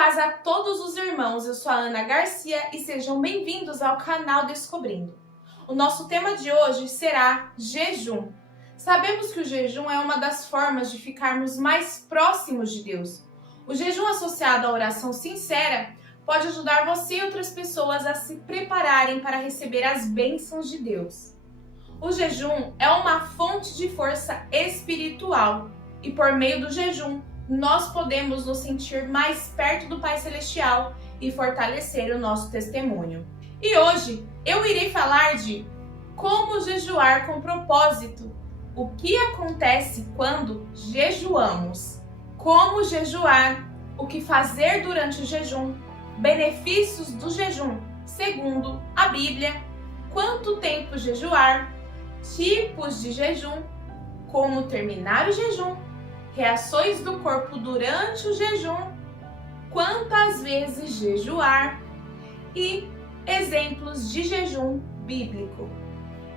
paz a todos os irmãos, eu sou a Ana Garcia e sejam bem-vindos ao canal Descobrindo. O nosso tema de hoje será jejum. Sabemos que o jejum é uma das formas de ficarmos mais próximos de Deus. O jejum associado à oração sincera pode ajudar você e outras pessoas a se prepararem para receber as bênçãos de Deus. O jejum é uma fonte de força espiritual e por meio do jejum nós podemos nos sentir mais perto do Pai Celestial e fortalecer o nosso testemunho. E hoje eu irei falar de como jejuar com propósito, o que acontece quando jejuamos, como jejuar, o que fazer durante o jejum, benefícios do jejum segundo a Bíblia, quanto tempo jejuar, tipos de jejum, como terminar o jejum, reações do corpo durante o jejum, quantas vezes jejuar e exemplos de jejum bíblico.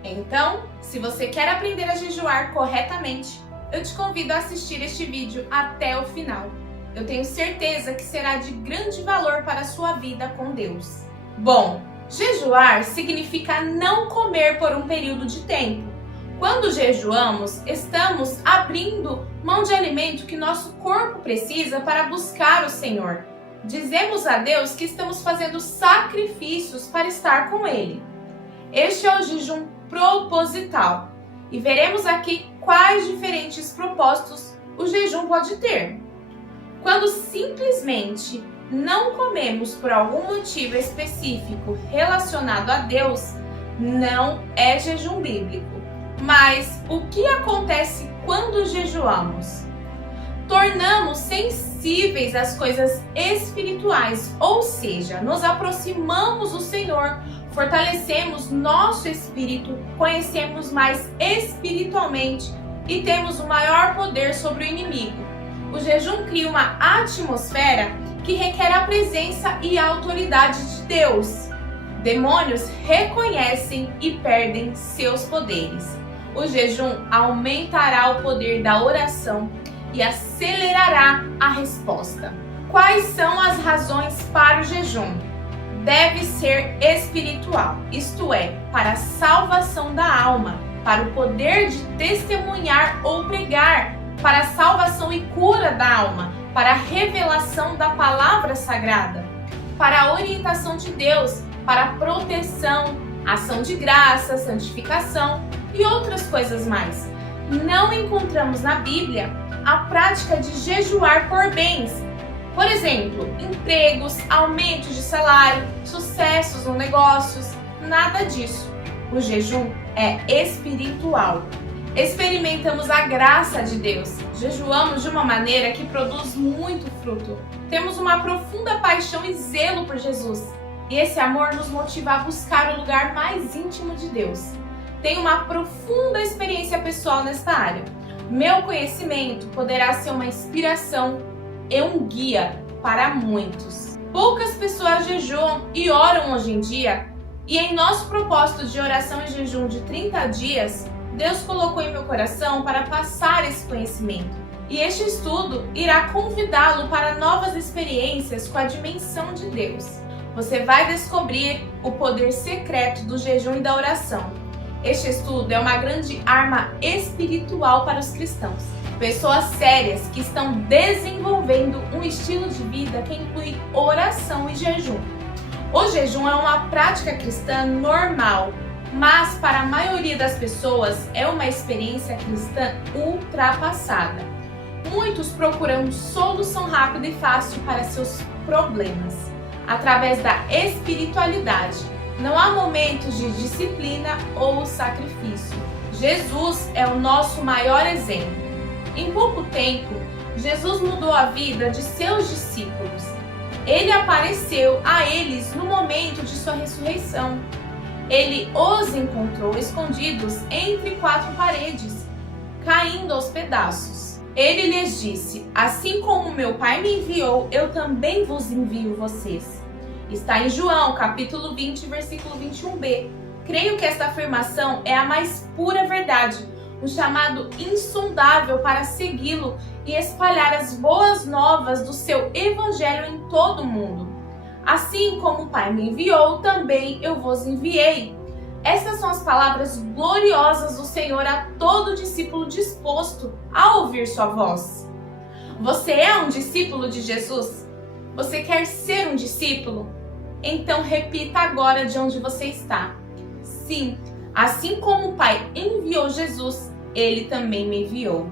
Então, se você quer aprender a jejuar corretamente, eu te convido a assistir este vídeo até o final. Eu tenho certeza que será de grande valor para a sua vida com Deus. Bom, jejuar significa não comer por um período de tempo. Quando jejuamos, estamos abrindo mão de alimento que nosso corpo precisa para buscar o Senhor. Dizemos a Deus que estamos fazendo sacrifícios para estar com Ele. Este é o jejum proposital. E veremos aqui quais diferentes propósitos o jejum pode ter. Quando simplesmente não comemos por algum motivo específico relacionado a Deus, não é jejum bíblico. Mas o que acontece quando jejuamos? Tornamos sensíveis às coisas espirituais, ou seja, nos aproximamos do Senhor, fortalecemos nosso espírito, conhecemos mais espiritualmente e temos o maior poder sobre o inimigo. O jejum cria uma atmosfera que requer a presença e a autoridade de Deus. Demônios reconhecem e perdem seus poderes. O jejum aumentará o poder da oração e acelerará a resposta. Quais são as razões para o jejum? Deve ser espiritual, isto é, para a salvação da alma, para o poder de testemunhar ou pregar, para a salvação e cura da alma, para a revelação da palavra sagrada, para a orientação de Deus, para a proteção, ação de graça, santificação e outras coisas mais. Não encontramos na Bíblia a prática de jejuar por bens. Por exemplo, empregos, aumento de salário, sucessos ou negócios, nada disso. O jejum é espiritual. Experimentamos a graça de Deus. Jejuamos de uma maneira que produz muito fruto. Temos uma profunda paixão e zelo por Jesus. E esse amor nos motiva a buscar o lugar mais íntimo de Deus. Tenho uma profunda experiência pessoal nesta área. Meu conhecimento poderá ser uma inspiração e um guia para muitos. Poucas pessoas jejuam e oram hoje em dia, e em nosso propósito de oração e jejum de 30 dias, Deus colocou em meu coração para passar esse conhecimento. E este estudo irá convidá-lo para novas experiências com a dimensão de Deus. Você vai descobrir o poder secreto do jejum e da oração. Este estudo é uma grande arma espiritual para os cristãos. Pessoas sérias que estão desenvolvendo um estilo de vida que inclui oração e jejum. O jejum é uma prática cristã normal, mas para a maioria das pessoas é uma experiência cristã ultrapassada. Muitos procuram solução rápida e fácil para seus problemas, através da espiritualidade. Não há momentos de disciplina ou sacrifício. Jesus é o nosso maior exemplo. Em pouco tempo, Jesus mudou a vida de seus discípulos. Ele apareceu a eles no momento de sua ressurreição. Ele os encontrou escondidos entre 4 paredes, caindo aos pedaços. Ele lhes disse: assim como meu Pai me enviou, eu também vos envio vocês. Está em João, capítulo 20, versículo 21b. Creio que esta afirmação é a mais pura verdade. um chamado insondável para segui-lo e espalhar as boas novas do seu evangelho em todo o mundo. Assim como o Pai me enviou, também eu vos enviei. Essas são as palavras gloriosas do Senhor a todo discípulo disposto a ouvir sua voz. Você é um discípulo de Jesus? Você quer ser um discípulo? Então repita agora de onde você está. Sim, assim como o Pai enviou Jesus, Ele também me enviou.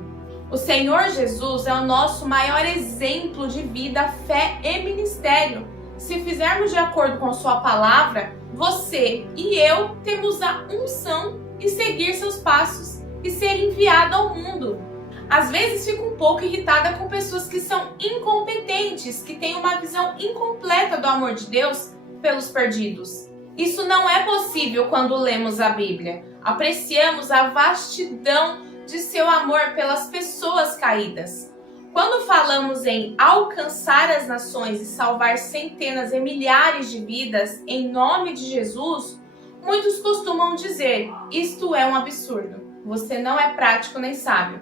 O Senhor Jesus é o nosso maior exemplo de vida, fé e ministério. Se fizermos de acordo com sua palavra, você e eu temos a unção de seguir seus passos e ser enviado ao mundo. Às vezes fico um pouco irritada com pessoas que são incompetentes, que têm uma visão incompleta do amor de Deus pelos perdidos. Isso não é possível quando lemos a Bíblia. Apreciamos a vastidão de seu amor pelas pessoas caídas. Quando falamos em alcançar as nações e salvar centenas e milhares de vidas em nome de Jesus, muitos costumam dizer: isto é um absurdo, você não é prático nem sábio.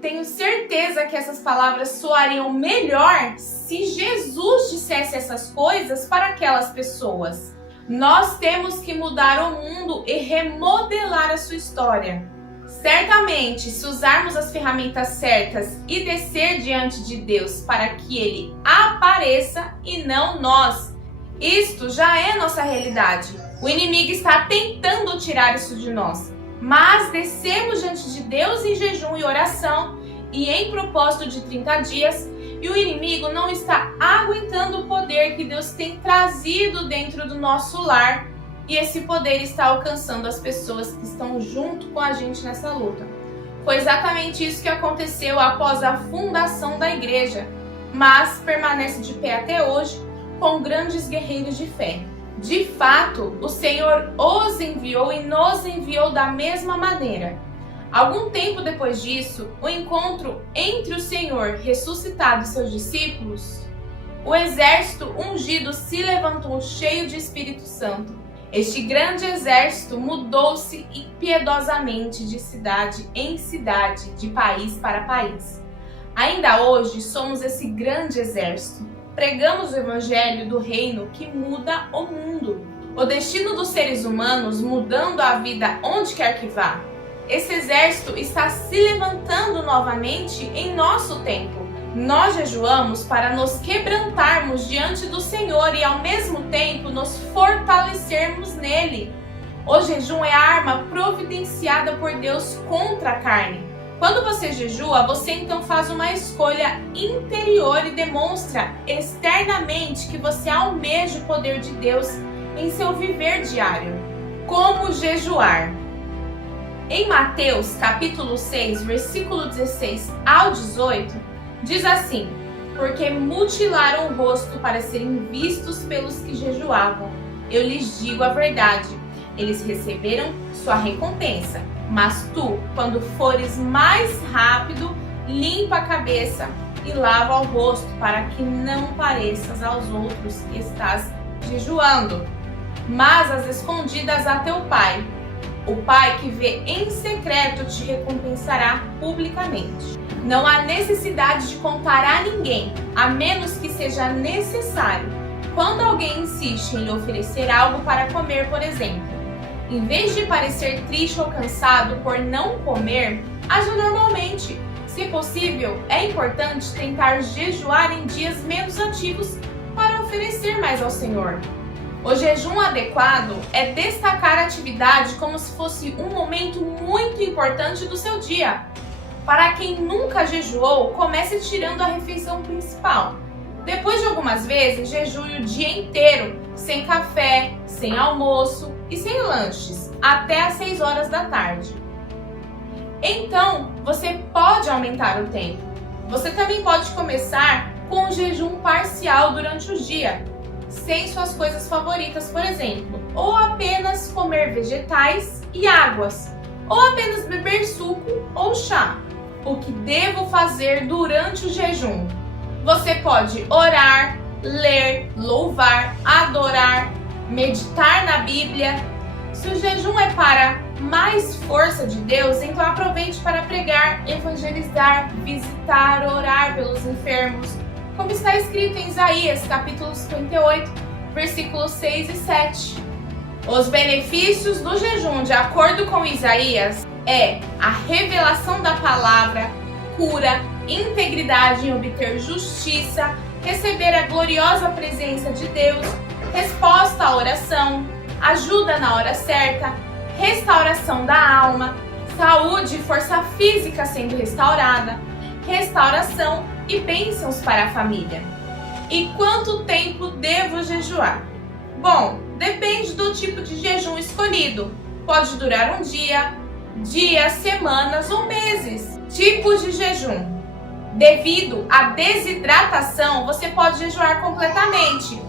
Tenho certeza que essas palavras soariam melhor se Jesus dissesse essas coisas para aquelas pessoas. Nós temos que mudar o mundo e remodelar a sua história. Certamente, se usarmos as ferramentas certas e descer diante de Deus para que Ele apareça e não nós, isto já é nossa realidade. O inimigo está tentando tirar isso de nós, mas descemos diante de Deus em jejum e oração e em propósito de 30 dias, e o inimigo não está aguentando o poder que Deus tem trazido dentro do nosso lar. E esse poder está alcançando as pessoas que estão junto com a gente nessa luta. Foi exatamente isso que aconteceu após a fundação da igreja, mas permanece de pé até hoje com grandes guerreiros de fé. De fato, o Senhor os enviou e nos enviou da mesma maneira. Algum tempo depois disso, o encontro entre o Senhor ressuscitado e seus discípulos, o exército ungido se levantou cheio de Espírito Santo. Este grande exército mudou-se impiedosamente de cidade em cidade, de país para país. Ainda hoje somos esse grande exército. Pregamos o evangelho do reino que muda o mundo. O destino dos seres humanos mudando a vida onde quer que vá. Esse exército está se levantando novamente em nosso tempo. Nós jejuamos para nos quebrantarmos diante do Senhor e ao mesmo tempo nos fortalecermos nele. O jejum é a arma providenciada por Deus contra a carne. Quando você jejua, você então faz uma escolha interior e demonstra externamente que você almeja o poder de Deus em seu viver diário. Como jejuar? Em Mateus capítulo 6, versículo 16 ao 18, diz assim: porque mutilaram o rosto para serem vistos pelos que jejuavam. Eu lhes digo a verdade, eles receberam sua recompensa. Mas tu, quando fores mais rápido, limpa a cabeça e lava o rosto, para que não pareças aos outros que estás jejuando, mas às escondidas a teu Pai. O Pai que vê em secreto te recompensará publicamente. Não há necessidade de contar a ninguém, a menos que seja necessário. Quando alguém insiste em lhe oferecer algo para comer, por exemplo, em vez de parecer triste ou cansado por não comer, age normalmente. Se possível, é importante tentar jejuar em dias menos ativos para oferecer mais ao Senhor. O jejum adequado é destacar a atividade como se fosse um momento muito importante do seu dia. Para quem nunca jejuou, comece tirando a refeição principal. Depois de algumas vezes, jejue o dia inteiro, sem café, sem almoço e sem lanches, até às 6 horas da tarde. Então, você pode aumentar o tempo. Você também pode começar com um jejum parcial durante o dia, sem suas coisas favoritas, por exemplo, ou apenas comer vegetais e águas, ou apenas beber suco ou chá. O que devo fazer durante o jejum? Você pode orar, ler, louvar, adorar, meditar na Bíblia. Se o jejum é para mais força de Deus, então aproveite para pregar, evangelizar, visitar, orar pelos enfermos, como está escrito em Isaías, capítulo 58, versículos 6 e 7. Os benefícios do jejum, de acordo com Isaías, é a revelação da palavra, cura, integridade em obter justiça, receber a gloriosa presença de Deus, resposta à oração, ajuda na hora certa, restauração da alma, saúde e força física sendo restaurada, restauração e bênçãos para a família. E quanto tempo devo jejuar? Bom, depende do tipo de jejum escolhido. Pode durar um dia, dias, semanas ou meses. Tipos de jejum. Devido à desidratação, você pode jejuar completamente,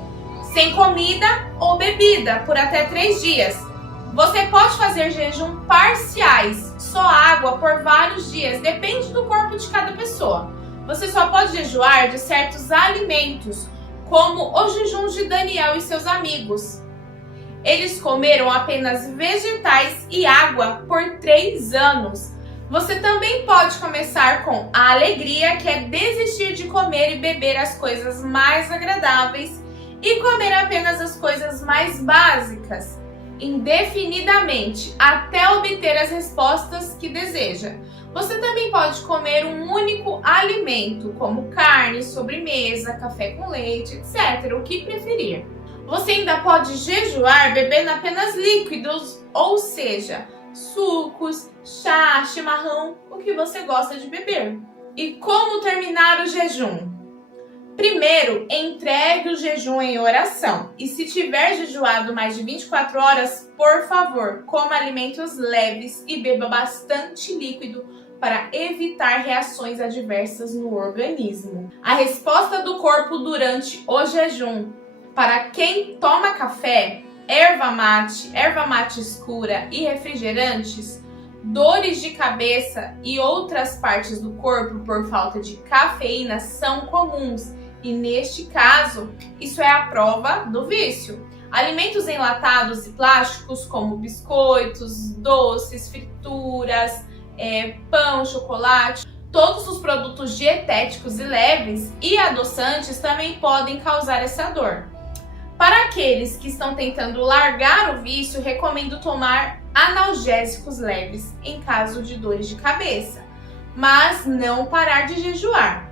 sem comida ou bebida, por até 3 dias. Você pode fazer jejum parciais, só água por vários dias, depende do corpo de cada pessoa. Você só pode jejuar de certos alimentos, como o jejum de Daniel e seus amigos. Eles comeram apenas vegetais e água por 3 anos. Você também pode começar com a alegria, que é desistir de comer e beber as coisas mais agradáveis e comer apenas as coisas mais básicas, indefinidamente, até obter as respostas que deseja. Você também pode comer um único alimento, como carne, sobremesa, café com leite, etc., o que preferir. Você ainda pode jejuar bebendo apenas líquidos, ou seja, sucos, chá, chimarrão, o que você gosta de beber. E como terminar o jejum? Primeiro, entregue o jejum em oração. E se tiver jejuado mais de 24 horas, por favor, coma alimentos leves e beba bastante líquido para evitar reações adversas no organismo. A resposta do corpo durante o jejum. Para quem toma café, erva mate escura e refrigerantes, dores de cabeça e outras partes do corpo por falta de cafeína são comuns. E neste caso, isso é a prova do vício. Alimentos enlatados e plásticos como biscoitos, doces, frituras, pão, chocolate, todos os produtos dietéticos e leves e adoçantes também podem causar essa dor. Para aqueles que estão tentando largar o vício, recomendo tomar analgésicos leves em caso de dores de cabeça, mas não parar de jejuar.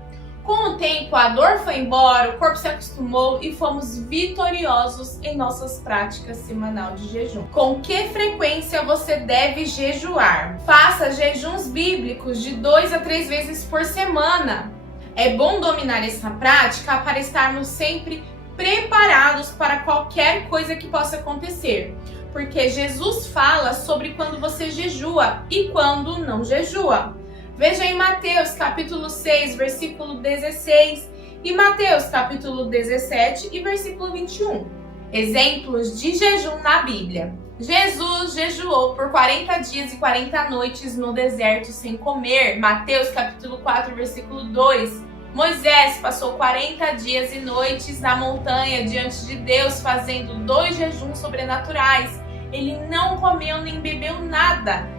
Com o tempo, a dor foi embora, o corpo se acostumou e fomos vitoriosos em nossas práticas semanal de jejum. Com que frequência você deve jejuar? Faça jejuns bíblicos de 2 a 3 vezes por semana. É bom dominar essa prática para estarmos sempre preparados para qualquer coisa que possa acontecer, porque Jesus fala sobre quando você jejua e quando não jejua. Veja em Mateus capítulo 6, versículo 16 e Mateus capítulo 17 e versículo 21. Exemplos de jejum na Bíblia. Jesus jejuou por 40 dias e 40 noites no deserto sem comer. Mateus capítulo 4, versículo 2. Moisés passou 40 dias e noites na montanha diante de Deus fazendo 2 jejuns sobrenaturais. Ele não comeu nem bebeu nada.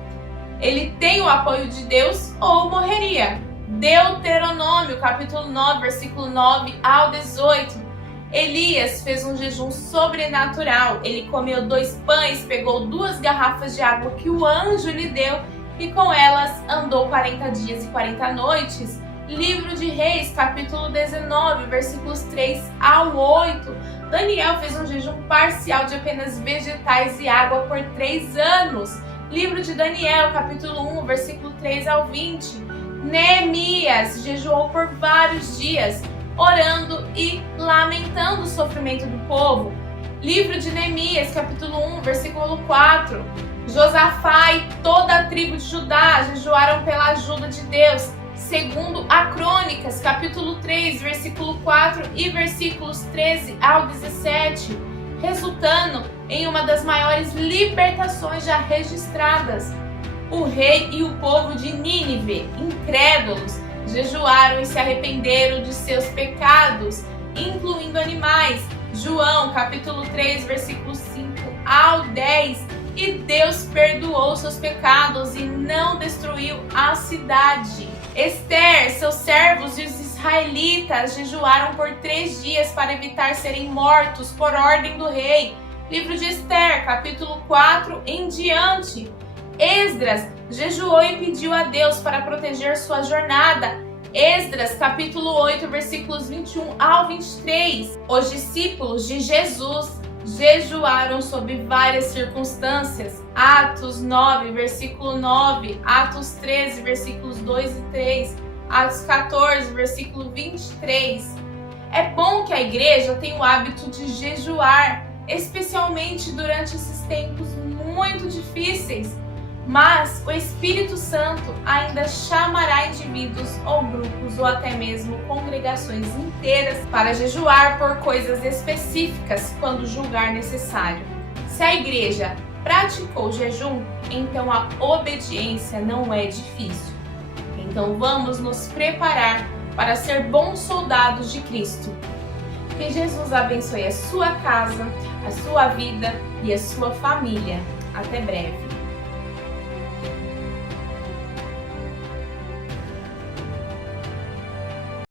Ele tem o apoio de Deus ou morreria. Deuteronômio, capítulo 9, versículo 9 ao 18. Elias fez um jejum sobrenatural. Ele comeu 2 pães, pegou 2 garrafas de água que o anjo lhe deu e com elas andou 40 dias e 40 noites. Livro de Reis, capítulo 19, versículos 3 ao 8. Daniel fez um jejum parcial de apenas vegetais e água por 3 anos. Livro de Daniel, capítulo 1, versículo 3 ao 20. Neemias jejuou por vários dias, orando e lamentando o sofrimento do povo. Livro de Neemias, capítulo 1, versículo 4. Josafá e toda a tribo de Judá jejuaram pela ajuda de Deus, segundo a Crônicas, capítulo 3, versículo 4 e versículos 13 ao 17, resultando em uma das maiores libertações já registradas. O rei e o povo de Nínive, incrédulos, jejuaram e se arrependeram de seus pecados, incluindo animais. João, capítulo 3, versículos 5 ao 10. e Deus perdoou seus pecados e não destruiu a cidade. Esther, seus servos e os israelitas jejuaram por 3 dias para evitar serem mortos por ordem do rei. Livro de Esther, capítulo 4 em diante. Esdras jejuou e pediu a Deus para proteger sua jornada. Esdras, capítulo 8, versículos 21 ao 23. Os discípulos de Jesus jejuaram sob várias circunstâncias. Atos 9, versículo 9. Atos 13, versículos 2 e 3. Atos 14, versículo 23. É bom que a igreja tenha o hábito de jejuar, especialmente durante esses tempos muito difíceis. Mas o Espírito Santo ainda chamará indivíduos ou grupos ou até mesmo congregações inteiras para jejuar por coisas específicas quando julgar necessário. Se a igreja praticou jejum, então a obediência não é difícil. Então vamos nos preparar para ser bons soldados de Cristo. Que Jesus abençoe a sua casa, a sua vida e a sua família. Até breve.